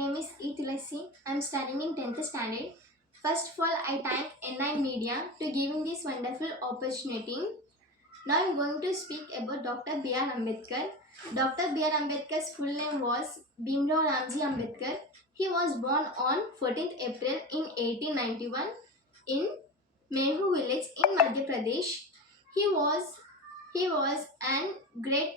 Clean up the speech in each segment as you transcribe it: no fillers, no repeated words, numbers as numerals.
name is E. Tulasi. I am studying in 10th standard. First of all, I thank NI Media to giving this wonderful opportunity. Now I am going to speak about Dr. B.R. Ambedkar. Dr. B.R. Ambedkar's full name was Bhimrao Ramji Ambedkar. He was born on 14th April in 1891 in Mehu village in Madhya Pradesh. He was an great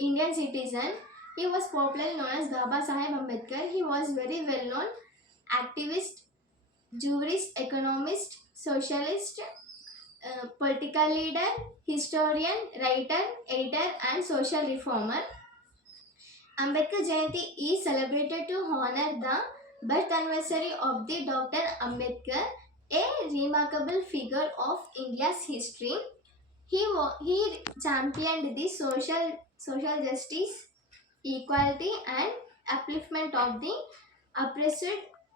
Indian citizen. He was popularly known as Baba Saheb Ambedkar. He was very well known activist, jurist, economist, socialist, political leader, historian, writer, editor and social reformer. Ambedkar Jayanti is celebrated to honor the birth anniversary of the Dr. Ambedkar, a remarkable figure of India's history. He championed the social justice, equality and upliftment of the oppressed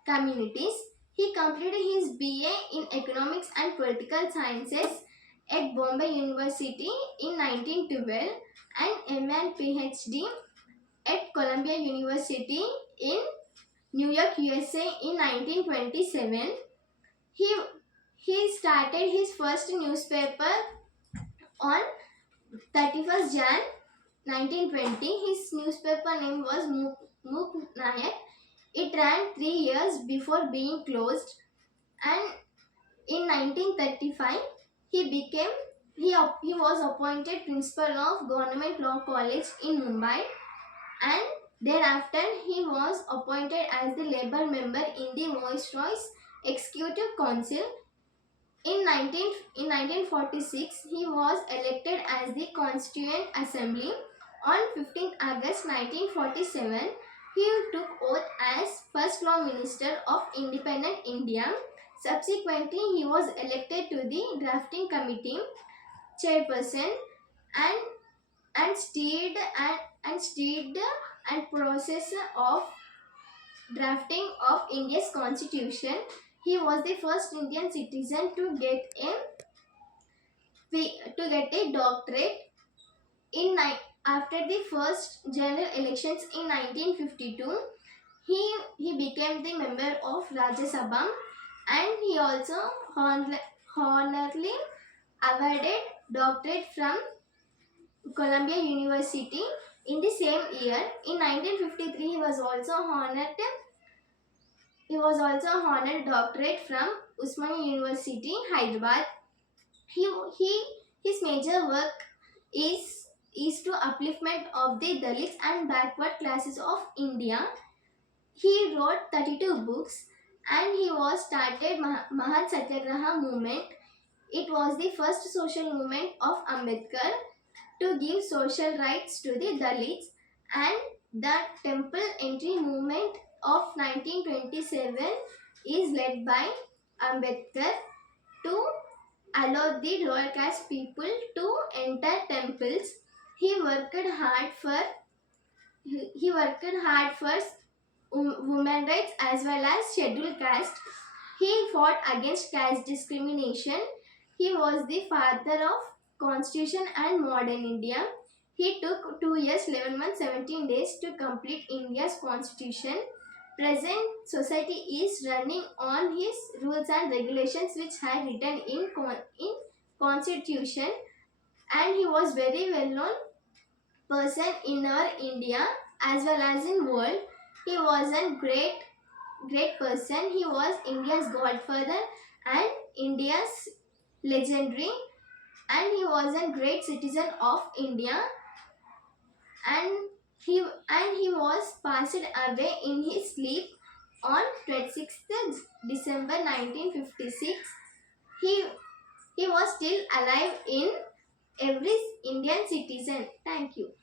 communities. He completed his BA in Economics and Political Sciences at Bombay University in 1912 and MA and PhD at Columbia University in New York, USA in 1927. He started his first newspaper on 31st Jan 1920. His newspaper name was Muk Nayak. It ran 3 years before being closed, and in 1935 he was appointed principal of Government Law College in Mumbai, and thereafter he was appointed as the Labour member in the Viceroy's Executive Council. In 1946, he was elected as the Constituent Assembly. On 15th August 1947, he took oath as First Law Minister of Independent India. Subsequently, he was elected to the Drafting Committee Chairperson and steered and process of drafting of India's Constitution. He was the first Indian citizen to get a doctorate after the first general elections in 1952. He became the member of Rajya Sabha, and he also honorably awarded doctorate from Columbia University in the same year. In 1953, he was also honored doctorate from Usmania University, Hyderabad. His major work is to upliftment of the Dalits and backward classes of India. He wrote 32 books, and he was started Mahat Satyagraha movement. It was the first social movement of Ambedkar to give social rights to the Dalits, and the temple entry movement of 1927 is led by Ambedkar to allow the lower caste people to enter temples. He worked hard for women rights as well as scheduled caste. He fought against caste discrimination. He was the father of Constitution and modern India. He took 2 years, 11 months, 17 days to complete India's Constitution. Present society is running on his rules and regulations which had written in Constitution, and he was very well known person in our India as well as in world. He was a great person. He was India's godfather and India's legendary, and he was a great citizen of India, and he was passed away in his sleep on 26th December 1956. He was still alive in every Indian citizen. Thank you.